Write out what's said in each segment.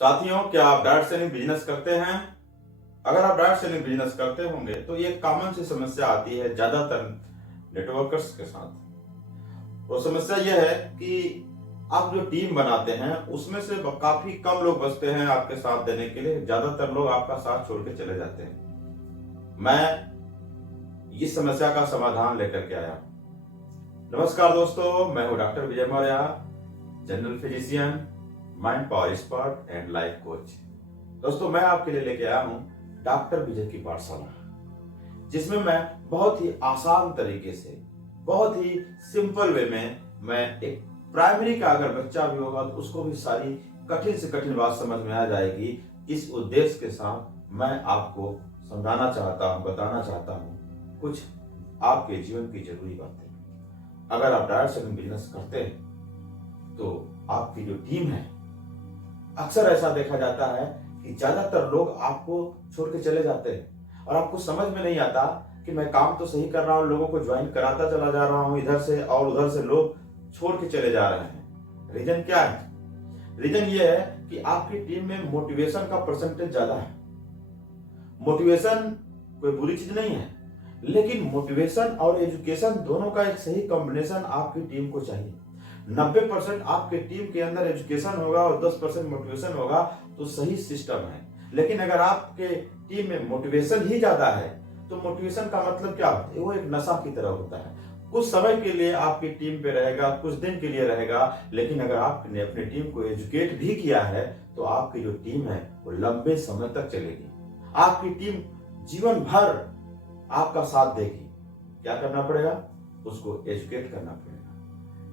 साथियों, क्या आप डायरेक्ट सेलिंग बिजनेस करते हैं? अगर आप डायरेक्ट सेलिंग बिजनेस करते होंगे तो ये कॉमन सी समस्या आती है ज्यादातर नेटवर्कर्स के साथ। वो समस्या यह है कि आप जो टीम बनाते हैं उसमें से काफी कम लोग बचते हैं आपके साथ देने के लिए। ज्यादातर लोग आपका साथ छोड़ के चले जाते हैं। मैं इस समस्या का समाधान लेकर के आया। नमस्कार दोस्तों, मैं हूं doctor Vijay Maurya, general physician, mind power expert and life coach. दोस्तों, मैं आपके लिए लेके आया हूं डॉक्टर विजय की पाठशाला, जिसमें मैं बहुत ही आसान तरीके से, बहुत ही सिंपल वे में मैं एक प्राइमरी का अगर बच्चा भी होगा तो उसको भी सारी कठिन से कठिन बात समझ में आ जाएगी। इस उद्देश्य के साथ मैं आपको समझाना चाहता हूं, बताना चाहता हूं कुछ आपके जीवन की जरूरी बातें। अगर आप डायरेक्ट सेलिंग बिजनेस करते हैं तो आपकी जो टीम है, अक्सर ऐसा देखा जाता है कि ज्यादातर लोग आपको छोड़ के चले जाते हैं और आपको समझ में नहीं आता कि मैं काम तो सही कर रहा हूं, लोगों को ज्वाइन कराता चला जा रहा हूं, इधर से और उधर से लोग छोड़ के चले जा रहे हैं। रीजन क्या है? रीजन ये है कि आपकी टीम में मोटिवेशन का परसेंटेज ज्यादा है। मोटिवेशन कोई बुरी चीज नहीं है, लेकिन मोटिवेशन और एजुकेशन दोनों का एक सही कॉम्बिनेशन आपकी टीम को चाहिए। 90% आपके टीम के अंदर एजुकेशन होगा और 10% मोटिवेशन होगा तो सही सिस्टम है। लेकिन अगर आपके टीम में मोटिवेशन ही ज्यादा है तो मोटिवेशन का मतलब क्या होता है? वो एक नशा की तरह होता है। कुछ समय के लिए आपकी टीम पे रहेगा, कुछ दिन के लिए रहेगा, लेकिन अगर आपने अपनी टीम को एजुकेट भी किया है तो आपकी जो टीम है वो लंबे समय तक चलेगी। आपकी टीम जीवन भर आपका साथ देगी। क्या करना पड़ेगा? उसको एजुकेट करना पड़ेगा।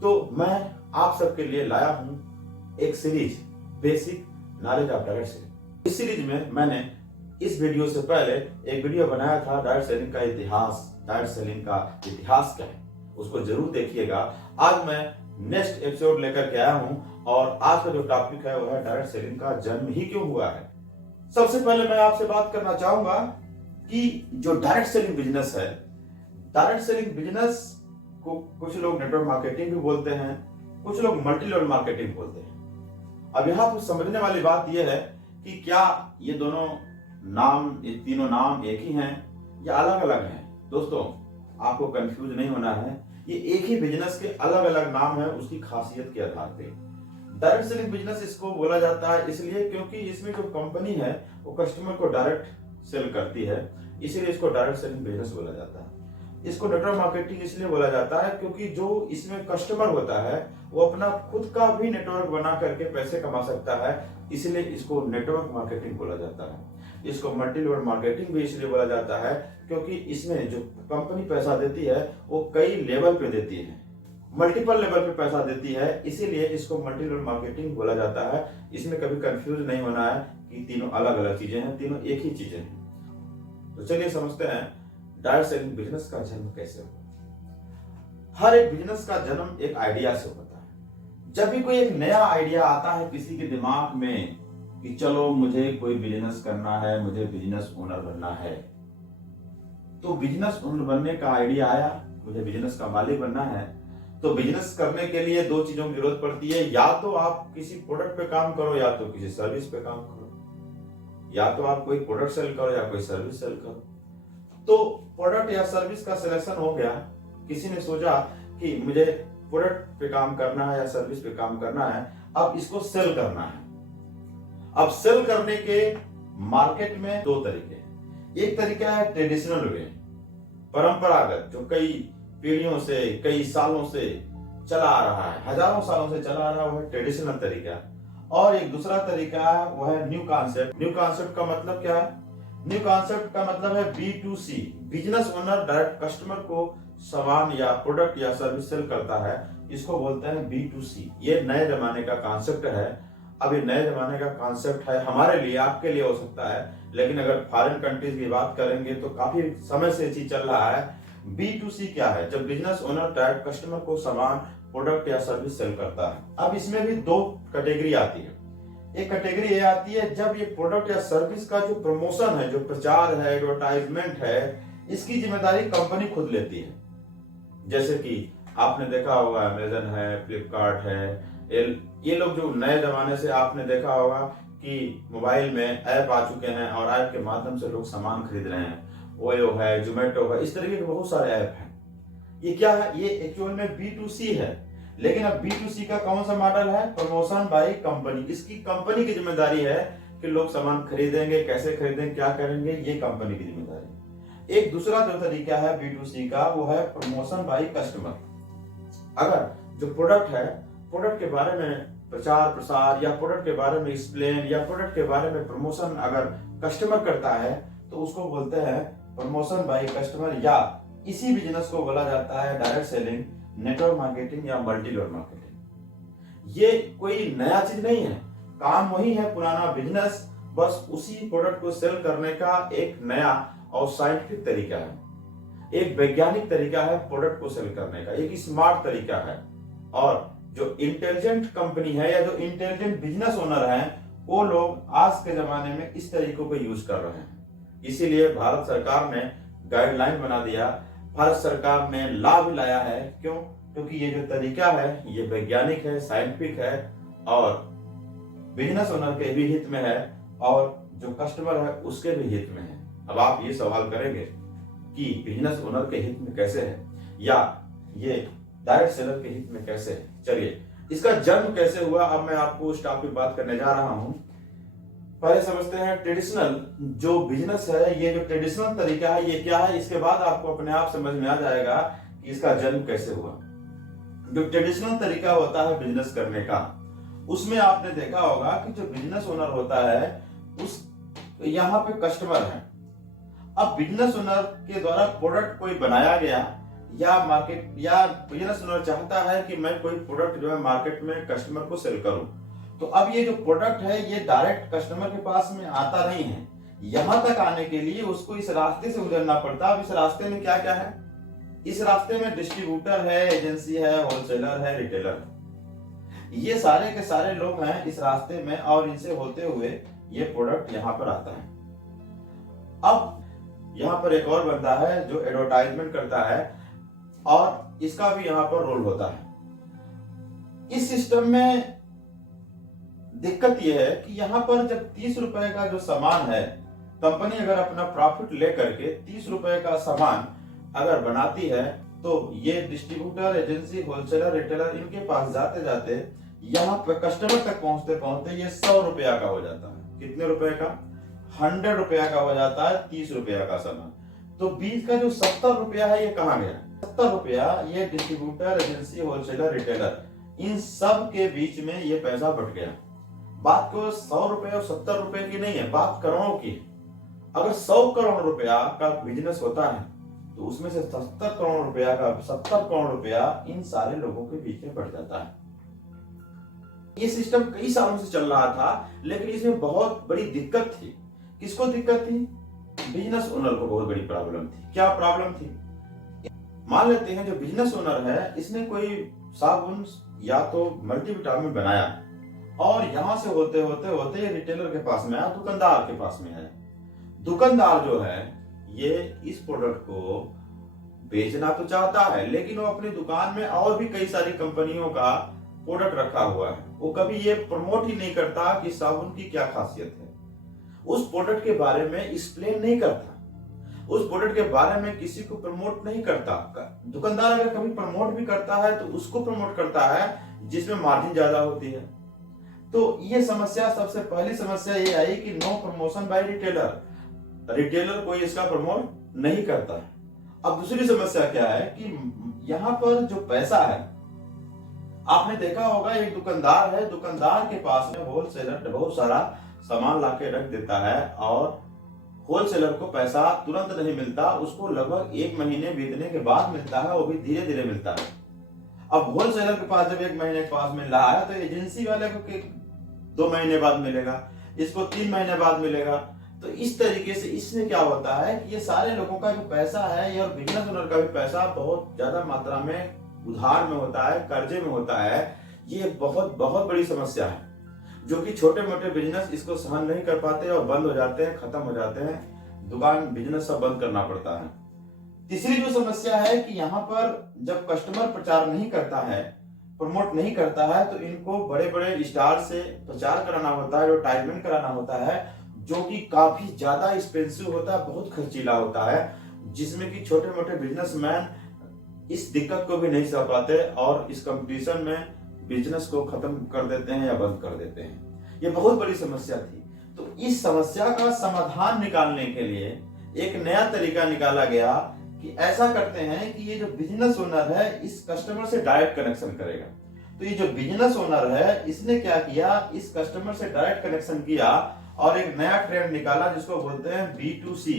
तो मैं आप सबके लिए लाया हूं एक series, basic knowledge of direct selling. इस सीरीज में मैंने इस वीडियो से पहले एक वीडियो बनाया था डायरेक्ट सेलिंग का इतिहास। डायरेक्ट सेलिंग का इतिहास क्या है उसको जरूर देखिएगा। आज मैं नेक्स्ट एपिसोड लेकर के आया हूं और आज का जो टॉपिक है वो है डायरेक्ट सेलिंग का जन्म ही क्यों हुआ है। सबसे पहले मैं आपसे बात करना चाहूंगा कि जो डायरेक्ट सेलिंग बिजनेस है, डायरेक्ट सेलिंग बिजनेस को कुछ लोग नेटवर्क मार्केटिंग भी बोलते हैं, कुछ लोग मल्टी लेवल मार्केटिंग बोलते हैं। अब यहाँ पर समझने वाली बात यह है कि क्या ये दोनों नाम, ये तीनों नाम एक ही हैं या अलग अलग हैं? दोस्तों, आपको कंफ्यूज नहीं होना है। ये एक ही बिजनेस के अलग अलग नाम है उसकी खासियत के आधार पे। डायरेक्ट सेलिंग बिजनेस इसको बोला जाता है इसलिए क्योंकि इसमें जो कंपनी है वो कस्टमर को डायरेक्ट सेल करती है, इसीलिए इसको डायरेक्ट सेलिंग बिजनेस बोला जाता है। इसको नेटवर्क मार्केटिंग इसलिए बोला जाता है क्योंकि जो इसमें कस्टमर होता है वो अपना खुद का भी नेटवर्क बना करके पैसे कमा सकता है, इसलिए इसको नेटवर्क मार्केटिंग बोला जाता है। इसको मल्टी लेवल मार्केटिंग भी इसलिए बोला जाता है क्योंकि इसमें जो कंपनी पैसा देती है वो कई लेवल पे देती है, मल्टीपल लेवल पे पैसा देती है, इसीलिए इसको मल्टी लेवल मार्केटिंग बोला जाता है। इसमें कभी कंफ्यूज नहीं होना है कि तीनों अलग अलग चीजें हैं, तीनों एक ही चीजें हैं। तो चलिए समझते हैं डायरेक्ट सेलिंग बिजनेस का जन्म कैसे हुआ। हर एक बिजनेस का जन्म एक आइडिया से होता है। जब भी कोई एक नया आइडिया आता है किसी के दिमाग में कि चलो मुझे कोई बिजनेस करना है, मुझे बिजनेस ओनर बनना है, तो बिजनेस ओनर बनने का आइडिया आया, मुझे बिजनेस का मालिक बनना है, तो बिजनेस करने के लिए दो चीजों की जरूरत पड़ती है। या तो आप किसी प्रोडक्ट पे काम करो या तो किसी सर्विस पे काम करो। या तो आप कोई प्रोडक्ट सेल करो या कोई सर्विस सेल करो। तो प्रोडक्ट या सर्विस का सिलेक्शन हो गया। किसी ने सोचा कि मुझे प्रोडक्ट पे काम करना है या सर्विस पे काम करना है, अब इसको सेल करना है। अब सेल करने के मार्केट में दो तरीके हैं। एक तरीका है ट्रेडिशनल वे, परंपरागत, जो कई पीढ़ियों से, कई सालों से चला आ रहा है, हजारों सालों से चला आ रहा है, वो है ट्रेडिशनल तरीका। और एक दूसरा तरीका है वो है न्यू कॉन्सेप्ट। न्यू कॉन्सेप्ट का मतलब क्या है? न्यू कॉन्सेप्ट का मतलब है B2C। Business owner direct customer को सामान या प्रोडक्ट या सर्विस सेल करता है, इसको बोलते हैं B2C। ये नए जमाने का कॉन्सेप्ट है। अब ये नए जमाने का कॉन्सेप्ट है हमारे लिए, आपके लिए हो सकता है, लेकिन अगर फॉरेन कंट्रीज की बात करेंगे तो काफी समय से ये चीज चल रहा है। B2C क्या है? जब बिजनेस ओनर डायरेक्ट कस्टमर को सामान, प्रोडक्ट या सर्विस सेल करता है। अब इसमें भी दो कैटेगरी आती है। एक कैटेगरी ये आती है जब ये प्रोडक्ट या सर्विस का जो प्रमोशन है, जो प्रचार है, एडवर्टाइजमेंट है, इसकी जिम्मेदारी कंपनी खुद लेती है। जैसे कि आपने देखा होगा अमेजन है, फ्लिपकार्ट है, ये लोग जो नए जमाने से आपने देखा होगा कि मोबाइल में ऐप आ चुके हैं और ऐप के माध्यम से लोग सामान खरीद रहे हैं। ओयो है, जोमेटो है, इस तरीके के बहुत सारे ऐप हैं। ये क्या है? ये एक्चुअल में B2C है। लेकिन अब B2C का कौन सा मॉडल है? Promotion by company. इसकी कंपनी की जिम्मेदारी है कि लोग सामान खरीदेंगे, कैसे खरीदेंगे, क्या करेंगे, ये कंपनी की जिम्मेदारी है। एक दूसरा जो तरीका है B2C का, वो है प्रमोशन बाय कस्टमर। अगर जो प्रोडक्ट है, प्रोडक्ट के बारे में प्रचार प्रसार या प्रोडक्ट के बारे में एक्सप्लेन या प्रोडक्ट के बारे में प्रमोशन अगर कस्टमर करता है तो उसको बोलते हैं प्रमोशन बाय कस्टमर, या इसी बिजनेस को बोला जाता है डायरेक्ट सेलिंग, नेटवर्क मार्केटिंग या मल्टी लेवल मार्केटिंग। ये कोई नया चीज नहीं है, काम वही है, पुराना बिजनेस, बस उसी प्रोडक्ट को सेल करने का एक नया और साइंटिफिक तरीका है, एक वैज्ञानिक तरीका है प्रोडक्ट को सेल करने का, एक स्मार्ट तरीका है। और जो इंटेलिजेंट कंपनी है या जो इंटेलिजेंट बिजनेस ओनर हैं, वो लोग आज के जमाने में इस तरीकों को यूज कर रहे हैं। इसीलिए भारत सरकार ने गाइडलाइन बना दिया, भारत सरकार ने लॉ भी लाया है। क्यों? क्योंकि ये जो तरीका है ये वैज्ञानिक है, साइंटिफिक है और बिजनेस ओनर के भी हित में है और जो कस्टमर है उसके भी हित में है। अब आप ये सवाल करेंगे कि बिजनेस ओनर के हित में कैसे है या ये डायरेक्ट सेलर के हित में कैसे है। चलिए, इसका जन्म कैसे हुआ, अब मैं आपको उस टॉपिक बात करने जा रहा हूं। पहले समझते हैं ट्रेडिशनल जो बिजनेस है, ये जो ट्रेडिशनल तरीका है ये क्या है, इसके बाद आपको अपने आप समझ में आ जाएगा कि इसका जन्म कैसे हुआ। जो ट्रेडिशनल तरीका होता है बिजनेस करने का, उसमें आपने देखा होगा कि जो बिजनेस ओनर होता है उस यहाँ पे कस्टमर है। अब बिजनेस ओनर के द्वारा प्रोडक्ट कोई बनाया गया या मार्केट या बिजनेस ओनर चाहता है कि मैं कोई प्रोडक्ट जो है मार्केट में कस्टमर को सेल करूं, तो अब ये जो प्रोडक्ट है ये डायरेक्ट कस्टमर के पास में आता नहीं है। यहां तक आने के लिए उसको इस रास्ते से गुजरना पड़ता है। अब इस रास्ते में क्या क्या है? इस रास्ते में डिस्ट्रीब्यूटर है, एजेंसी है, होलसेलर है, रिटेलर है। ये सारे के सारे लोग हैं इस रास्ते में और इनसे होते हुए ये प्रोडक्ट यहाँ पर आता है। अब यहाँ पर एक और बंदा है जो एडवर्टाइजमेंट करता है और इसका भी यहाँ पर रोल होता है। इस सिस्टम में दिक्कत यह है कि यहाँ पर जब 30 रुपए का जो सामान है, कंपनी अगर अपना प्रॉफिट लेकर के 30 रुपए का सामान अगर बनाती है तो ये डिस्ट्रीब्यूटर, एजेंसी, होलसेलर, रिटेलर, इनके पास जाते जाते यहाँ पे कस्टमर तक पहुंचते पहुंचते ये 100 रुपया का हो जाता है। कितने रुपए का? 100 रुपया का हो जाता है 30 रुपया का सामान। तो बीच का जो 70 रुपया है ये कहाँ गया? 70 रुपया ये डिस्ट्रीब्यूटर, एजेंसी, होलसेलर, रिटेलर, इन सब के बीच में ये पैसा बट गया। बात को 100 रुपए और 70 रुपए की नहीं है, बात करोड़ों की। अगर 100 करोड़ रुपया का बिजनेस होता है तो उसमें से 70 करोड़ रुपया का 70 करोड़ रुपया इन सारे लोगों के बीच में बढ़ जाता है। ये सिस्टम कई सालों से चल रहा था, लेकिन इसमें बहुत बड़ी दिक्कत थी। किसको दिक्कत थी? बिजनेस ओनर को बहुत बड़ी प्रॉब्लम थी। क्या प्रॉब्लम थी? मान लेते हैं जो बिजनेस ओनर है इसने कोई साबुन या तो मल्टीविटामिन बनाया और यहां से होते होते होते ये रिटेलर के पास में आया, दुकानदार के पास में आया। दुकानदार जो है ये इस प्रोडक्ट को बेचना तो चाहता है, लेकिन वो अपनी दुकान में और भी कई सारी कंपनियों का प्रोडक्ट रखा हुआ है। वो कभी ये प्रमोट ही नहीं करता कि साबुन की क्या खासियत है, उस प्रोडक्ट के बारे में एक्सप्लेन नहीं करता, उस प्रोडक्ट के बारे में किसी को प्रमोट नहीं करता। दुकानदार अगर कभी प्रमोट भी करता है तो उसको प्रमोट करता है जिसमें मार्जिन ज्यादा होती है। तो ये समस्या, सबसे पहली समस्या ये आई कि no promotion by retailer, retailer कोई इसका प्रमोट नहीं करता है। अब दूसरी समस्या क्या है कि यहाँ पर जो पैसा है, आपने देखा होगा एक दुकानदार है, दुकानदार के पास में होलसेलर बहुत सारा सामान लाके रख देता है और होलसेलर को पैसा तुरंत नहीं मिलता, उसको लगभग 1 महीने बीतने के बाद मिलता है, वो भी धीरे धीरे मिलता है। अब होलसेलर के पास जब 1 महीने के पास मिल रहा है तो एजेंसी वाले को 2 महीने बाद मिलेगा, इसको 3 महीने बाद मिलेगा। तो इस तरीके से इसमें क्या होता है कि ये सारे लोगों का जो पैसा है, ये और बिजनेस ओनर का भी पैसा बहुत ज्यादा मात्रा में उधार में होता है, कर्जे में होता है। ये बहुत बहुत बड़ी समस्या है जो कि छोटे मोटे बिजनेस इसको सहन नहीं कर पाते और बंद हो जाते हैं, खत्म हो जाते हैं, दुकान बिजनेस सब बंद करना पड़ता है। तीसरी जो समस्या है कि यहाँ पर जब कस्टमर प्रचार नहीं करता है, प्रमोट नहीं करता है तो इनको बड़े बड़े स्टार से प्रचार कराना होता है, एडवर्टाइजमेंट कराना होता है, जो कि काफी ज्यादा एक्सपेंसिव होता है, बहुत खर्चीला होता है, जिसमें कि छोटे मोटे बिजनेसमैन इस दिक्कत को भी नहीं सह पाते और इस कंपटीशन में बिजनेस को खत्म कर देते हैं या बंद कर देते हैं। ये बहुत बड़ी समस्या थी। तो इस समस्या का समाधान निकालने के लिए एक नया तरीका निकाला गया कि ऐसा करते हैं कि ये जो बिजनेस ओनर है इस कस्टमर से डायरेक्ट कनेक्शन करेगा। तो ये जो बिजनेस ओनर है इसने क्या किया, इस कस्टमर से डायरेक्ट कनेक्शन किया और एक नया ट्रेंड निकाला जिसको बोलते हैं B2C,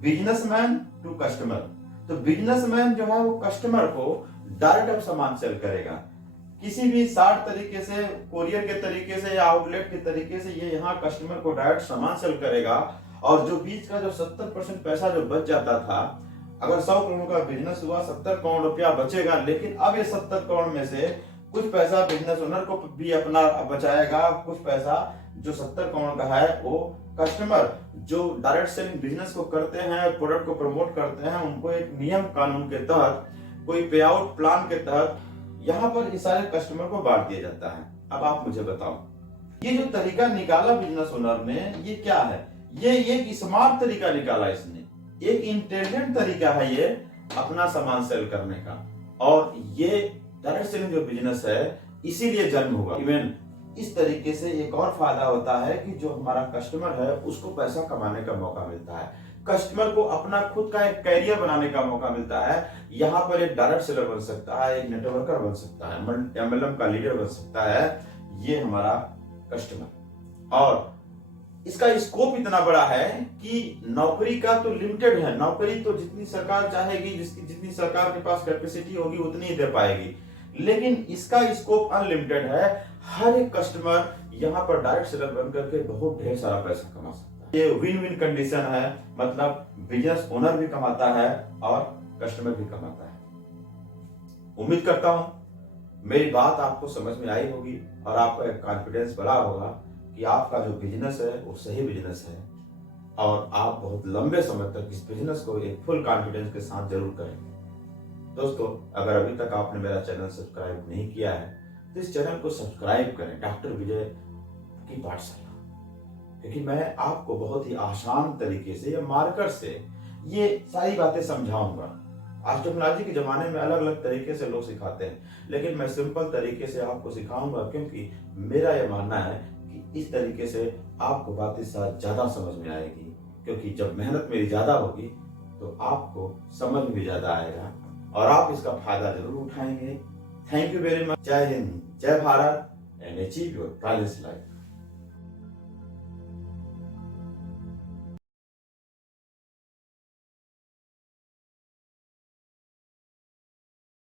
बिजनेसमैन टू कस्टमर। तो बिजनेसमैन जो है वो कस्टमर को डायरेक्ट अब सामान सेल करेगा, किसी भी शार्ट तरीके से, कोरियर के तरीके से या आउटलेट के तरीके से ये यहाँ कस्टमर को डायरेक्ट सामान सेल करेगा। और जो बीच का जो 70% पैसा जो बच जाता था, अगर 100 करोड़ का बिजनेस हुआ 70 करोड़ रुपया बचेगा, लेकिन अब ये 70 करोड़ में से कुछ पैसा बिजनेस ओनर को भी अपना बचाएगा, कुछ पैसा जो 70 करोड़ का है वो कस्टमर जो डायरेक्ट सेलिंग बिजनेस को करते हैं, प्रोडक्ट को प्रमोट करते हैं, उनको एक नियम कानून के तहत, कोई पे आउट प्लान के तहत यहाँ पर ये सारे कस्टमर को बांट दिया जाता है। अब आप मुझे बताओ, ये जो तरीका निकाला बिजनेस ओनर ने ये क्या है? ये एक स्मार्ट तरीका निकाला इसने, एक इंटेलिजेंट तरीका है ये अपना सामान सेल करने का। और ये डायरेक्ट सेलिंग जो बिजनेस है इसीलिए जन्म हुआ। इवन इस तरीके से एक और फायदा होता है कि जो हमारा कस्टमर है उसको पैसा कमाने का मौका मिलता है, कस्टमर को अपना खुद का एक कैरियर बनाने का मौका मिलता है। यहाँ पर एक डायरेक्ट सेलर बन सकता है, एक नेटवर्कर बन सकता है, MLM का लीडर बन सकता है ये हमारा कस्टमर। और इसका स्कोप इतना बड़ा है कि नौकरी का तो लिमिटेड है, नौकरी तो जितनी सरकार चाहेगी, जितनी सरकार के पास कैपेसिटी होगी उतनी ही दे पाएगी, लेकिन इसका स्कोप अनलिमिटेड है। हर एक कस्टमर यहाँ पर डायरेक्ट सेलर बन करके बहुत ढेर सारा पैसा कमा सकता है। ये विन विन कंडीशन है, मतलब बिजनेस ओनर भी कमाता है और कस्टमर भी कमाता है। उम्मीद करता हूं मेरी बात आपको समझ में आई होगी और आपका एक कॉन्फिडेंस बढ़ा होगा कि आपका जो बिजनेस है वो सही बिजनेस है और आप बहुत लंबे समय तक इस बिजनेस को एक फुल कॉन्फिडेंस के साथ जरूर करेंगे। दोस्तों, अगर अभी तक आपने मेरा चैनल सब्सक्राइब नहीं किया है तो इस चैनल को सब्सक्राइब करें, डॉक्टर विजय की पाठशाला, क्योंकि मैं आपको बहुत ही आसान तरीके से या मार्कर से ये सारी बातें समझाऊंगा। आज टेक्नोलॉजी के जमाने में अलग अलग तरीके से लोग सिखाते हैं, लेकिन मैं सिंपल तरीके से आपको सिखाऊंगा, क्योंकि मेरा ये मानना है कि इस तरीके से आपको बातें ज्यादा समझ में आएगी, क्योंकि जब मेहनत मेरी ज्यादा होगी तो आपको समझ में भी ज्यादा आएगा और आप इसका फायदा जरूर उठाएंगे। Thank you very much. जय हिंद, जय Bharat and achieve your balance life.